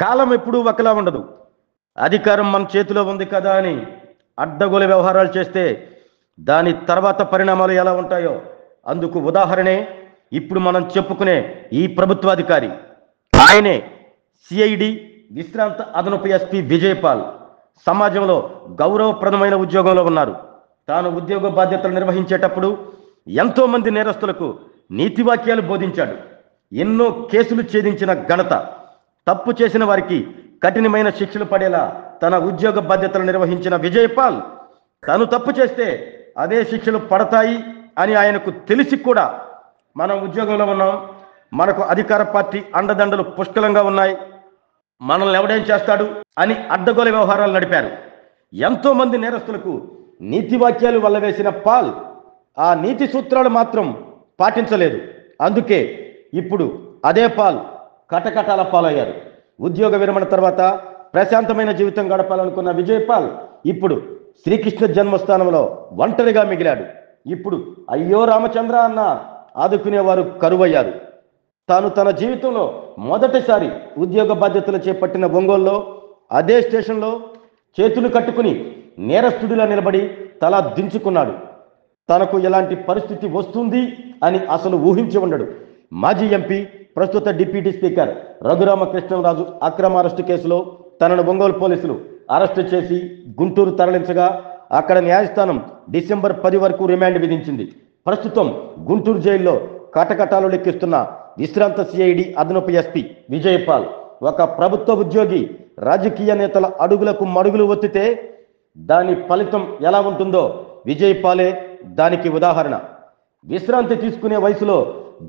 కాలం ఎప్పుడూ ఒకలా ఉండదు. అధికారం మన చేతిలో ఉంది కదా అని అడ్డగోలు వ్యవహారాలు చేస్తే దాని తర్వాత పరిణామాలు ఎలా ఉంటాయో అందుకు ఉదాహరణే ఇప్పుడు మనం చెప్పుకునే ఈ ప్రభుత్వాధికారి. ఆయనే సిఐడి విశ్రాంత అదనపు ఎస్పీ విజయపాల్. సమాజంలో గౌరవప్రదమైన ఉద్యోగంలో ఉన్నారు. తాను ఉద్యోగ బాధ్యతలు నిర్వహించేటప్పుడు ఎంతో మంది నేరస్తులకు నీతి వాక్యాలు బోధించాడు. ఎన్నో కేసులు ఛేదించిన ఘనత. తప్పు చేసిన వారికి కఠినమైన శిక్షలు పడేలా తన ఉద్యోగ బాధ్యతలు నిర్వహించిన విజయపాల్ తాను తప్పు చేస్తే అదే శిక్షలు పడతాయి అని ఆయనకు తెలిసి కూడా మనం ఉద్యోగంలో ఉన్నాం, మనకు అధికార పార్టీ అండదండలు పుష్కలంగా ఉన్నాయి, మనల్ని ఎవడేం చేస్తాడు అని అడ్డగోల వ్యవహారాలు నడిపారు. ఎంతో మంది నేరస్తులకు నీతి వాక్యాలు వల్లవేసిన పాల్ ఆ నీతి సూత్రాలు మాత్రం పాటించలేదు. అందుకే ఇప్పుడు అదే పాల్ కటకటాల పాలయ్యారు. ఉద్యోగ విరమణ తర్వాత ప్రశాంతమైన జీవితం గడపాలనుకున్న విజయపాల్ ఇప్పుడు శ్రీకృష్ణ జన్మస్థానంలో ఒంటరిగా మిగిలాడు. ఇప్పుడు అయ్యో రామచంద్ర అన్న ఆదుకునేవారు కరువయ్యారు. తాను తన జీవితంలో మొదటిసారి ఉద్యోగ బాధ్యతలు చేపట్టిన ఒంగోలులో అదే స్టేషన్లో చేతులు కట్టుకుని నేరస్తుడిలా నిలబడి తల దించుకున్నాడు. తనకు ఎలాంటి పరిస్థితి వస్తుంది అని అసలు ఊహించి ఉండడు. మాజీ ఎంపీ, ప్రస్తుత డిప్యూటీ స్పీకర్ రఘురామకృష్ణరాజు అక్రమ అరెస్టు కేసులో తనను ఒంగోలు పోలీసులు అరెస్టు చేసి గుంటూరు తరలించగా అక్కడ న్యాయస్థానం డిసెంబర్ 10 వరకు రిమాండ్ విధించింది. ప్రస్తుతం గుంటూరు జైల్లో కటకటాలు లెక్కిస్తున్న విశ్రాంత సిఐడి అదనపు ఎస్పీ విజయపాల్ ఒక ప్రభుత్వ ఉద్యోగి రాజకీయ నేతల అడుగులకు మడుగులు ఒత్తితే దాని ఫలితం ఎలా ఉంటుందో విజయపాలే దానికి ఉదాహరణ. విశ్రాంతి తీసుకునే వయసులో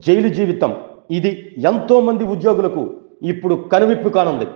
జైలు జీవితం ఇది ఎంతో మంది ఉద్యోగులకు ఇప్పుడు కనువిప్పు కానుంది.